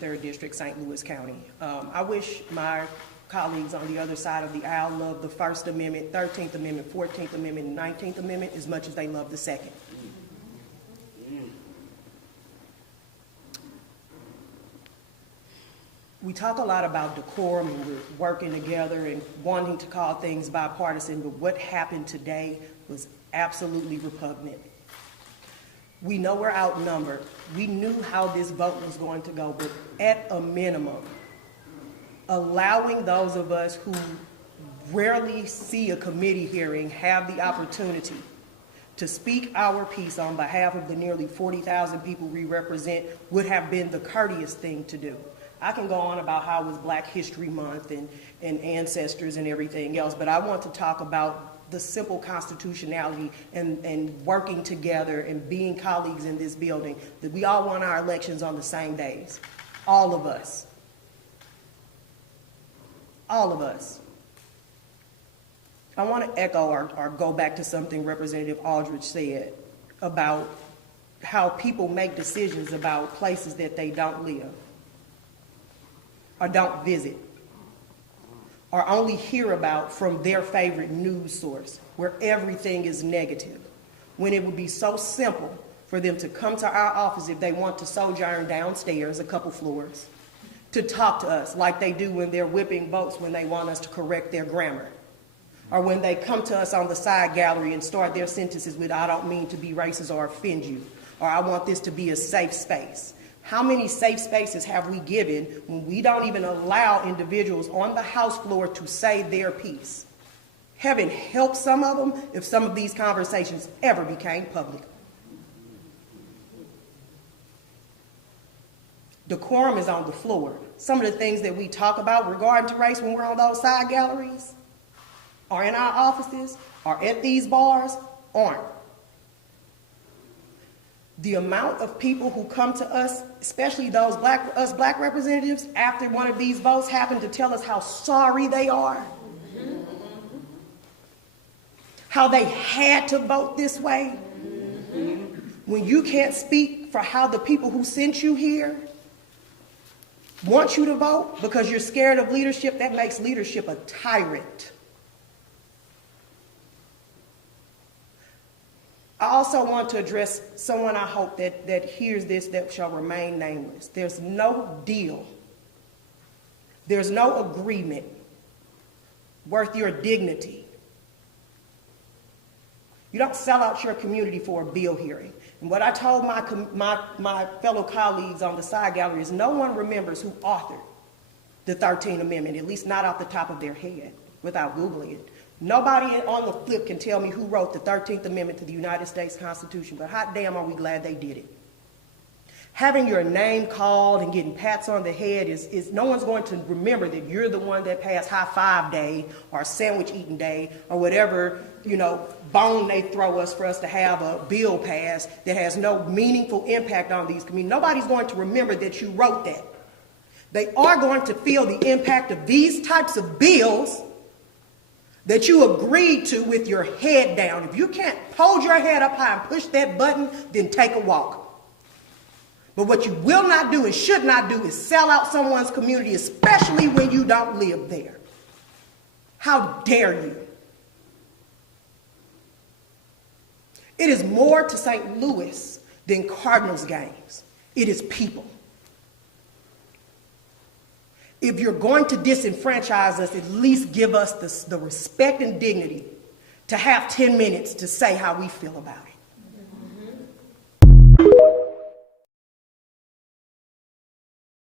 3rd District, St. Louis County. I wish my colleagues on the other side of the aisle loved the First Amendment, 13th Amendment, 14th Amendment, and 19th Amendment as much as they love the Second. We talk a lot about decorum and we're working together and wanting to call things bipartisan, but what happened today was absolutely repugnant. We know we're outnumbered. We knew how this vote was going to go, but at a minimum, allowing those of us who rarely see a committee hearing have the opportunity to speak our piece on behalf of the nearly 40,000 people we represent would have been the courteous thing to do. I can go on about how it was Black History Month and ancestors and everything else, but I want to talk about the simple constitutionality and working together and being colleagues in this building, that we all want our elections on the same days. All of us. All of us. I want to echo or go back to something Representative Aldridge said about how people make decisions about places that they don't live, or don't visit, or only hear about from their favorite news source, where everything is negative, when it would be so simple for them to come to our office if they want to sojourn downstairs a couple floors, to talk to us like they do when they're whipping votes when they want us to correct their grammar, or when they come to us on the side gallery and start their sentences with, "I don't mean to be racist or offend you," or "I want this to be a safe space." How many safe spaces have we given when we don't even allow individuals on the House floor to say their piece? Heaven help some of them if some of these conversations ever became public. Decorum is on the floor. Some of the things that we talk about regarding to race when we're on those side galleries, or in our offices, or at these bars, aren't. The amount of people who come to us, especially those black representatives, after one of these votes happened to tell us how sorry they are, how they had to vote this way. When you can't speak for how the people who sent you here want you to vote because you're scared of leadership, that makes leadership a tyrant. I also want to address someone I hope that hears this that shall remain nameless. There's no deal, there's no agreement worth your dignity. You don't sell out your community for a bill hearing. And what I told my fellow colleagues on the side gallery is no one remembers who authored the 13th Amendment, at least not off the top of their head, without Googling it. Nobody on the flip can tell me who wrote the 13th Amendment to the United States Constitution, but hot damn are we glad they did it. Having your name called and getting pats on the head is no one's going to remember that you're the one that passed High Five Day or Sandwich Eating Day or whatever, bone they throw us for us to have a bill passed that has no meaningful impact on these communities. Nobody's going to remember that you wrote that. They are going to feel the impact of these types of bills that you agreed to with your head down. If you can't hold your head up high and push that button, then take a walk. But what you will not do and should not do is sell out someone's community, especially when you don't live there. How dare you? It is more to St. Louis than Cardinals games. It is people. If you're going to disenfranchise us, at least give us the respect and dignity to have 10 minutes to say how we feel about it.